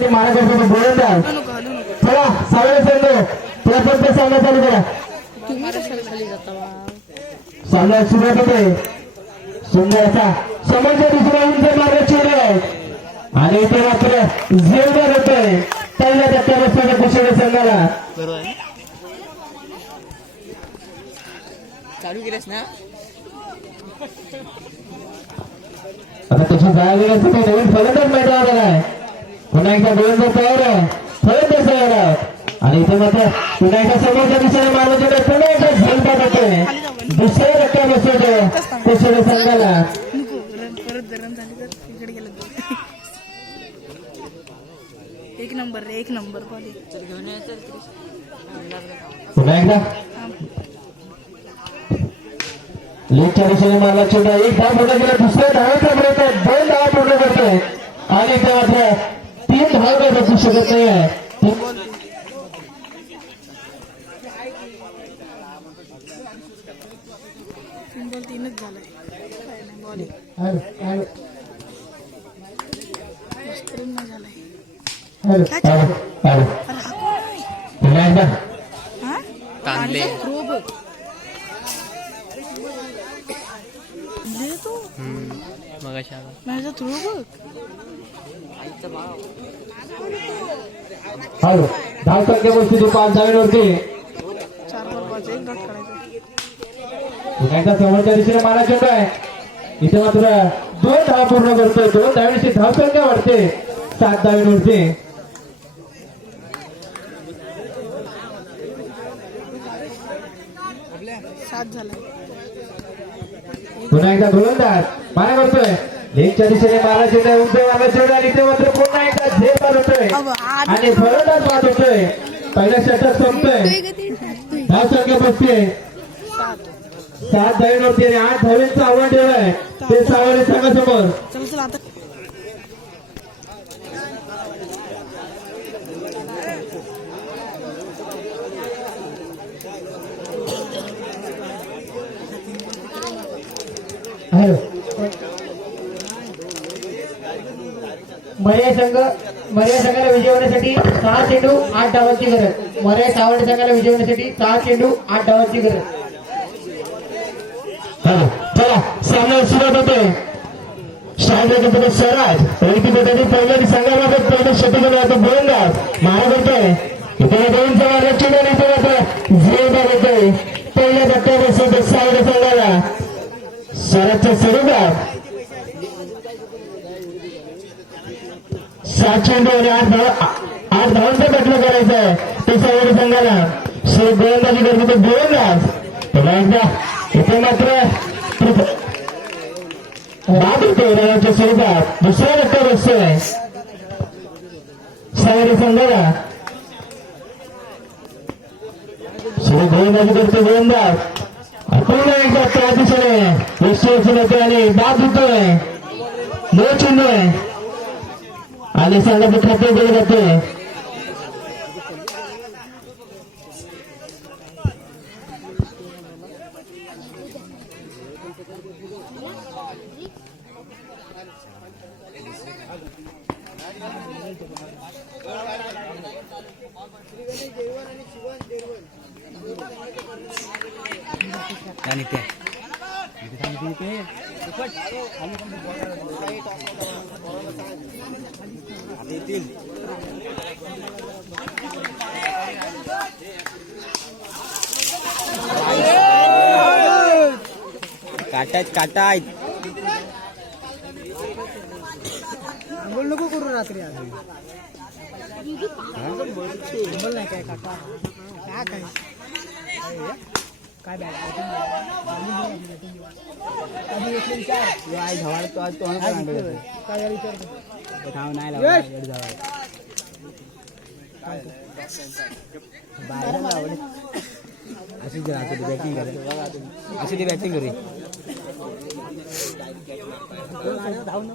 ते हलू नको चला सावळे संघ त्या पण सामना चालू करा. सुरुवात होते. समोरच्या दुसरा उंच मार्ग आणि इथे मात्र जोरदार होतोय पहिल्या धक्का बसण्याच्या कुशल संघाला. चालू केलंस ना? आता तशी जायला गेल्यासाठी नवीन फलंदाज मैदानात आलाय. आणि इथे मात्र पुन्हा समोरच्या दिशेने मारलं गेलं पुन्हा एकदा झेलपात होतोय दुसऱ्या धक्का बसवतोय. कुशल संघाला. एक नंबर रे एक नंबर पुन्हा एकदा. दिशेने मारला चेंडू. एक धाव पूर्ण केला दुसऱ्या धावाचा प्रयत्न दोन धावा पूर्ण करतोय आणि ते मात्र तीन बसू शकत नाही आहे तीन- मग अशा माझा थ्रो बघ. हॅलो धाव संख्या बसली पाच धाव्यांवरती चार बॉल पाच एक डॉट पुन्हा एकदा समोरच्या दिशेने मारा चेंडू आहे इथे मात्र दोन धाव पूर्ण करतोय दोन धाव्यांची धाव संख्या वाढते. सात धाव्यांवरती सात झालाय पुन्हा एकदा गोलंदाज मारा करतोय लेगच्या दिशेने मारा चेंडू आहे, उंच मारा चेंडू आहे, आणि इथे मात्र पुन्हा एकदा झेप मार होतोय. अब आठ आणि फलंदाज बाद होतोय. पहिल्या षटक संपतोय. धाव संख्या बसते सात धाव्यांवरती आणि आठ धाव्यांचं आव्हान ठेवलंय ते सावळे संघासमोर. चल चल आता हॅलो मर्या संघ मर्या संघाला विजय होण्यासाठी सहा चेंडू आठ डावांची गरज. मर्या सावंत संघाला विजय होण्यासाठी सहा चेंडू आठ डावांची गरज. चला सामना सुरुवात होते शाळेच्या स्वराज रणकिपटाने पहिल्या संघाबाबत पहिले शतक होतं गोलंदाज मारा करतोय इकडे दोनचा मार्ग चेंडू आणि इथे मात्र जोरदार होतोय पहिल्या धक्क्यापासून सावंत संघाला स्वराजच्या स्वरूपात सात चेंडू आणि आठ धाव आठ धावांचं प्रयत्न करायचं आहे ते सावंत संघाला शे गोलंदाजी करतो तो गोलंदाज पुन्हा एकदा इथे मात्र प्रथ- बाद होते रनाच्या स्वरूपात दुसरा धक्का बसतोय सावरी संघाला. सुरू गोलंदाजी करतो गोलंदाज पुन्हा एकदा त्या दिशेने. विश्लेषण होते आणि बाद होतोय नो चेंडू आहे आणि संघाचे खाते गेले जाते आणि ते? काटायत काटायत. बोल नको करू रात्री आज. बोल नाही काय काका काय काय? काय बॅट आई धवाड तो आज तो काय विचार नाव नाही लावलं बाहेर लावले अशी बॅटिंग करे अशी ती बॅटिंग करे आणि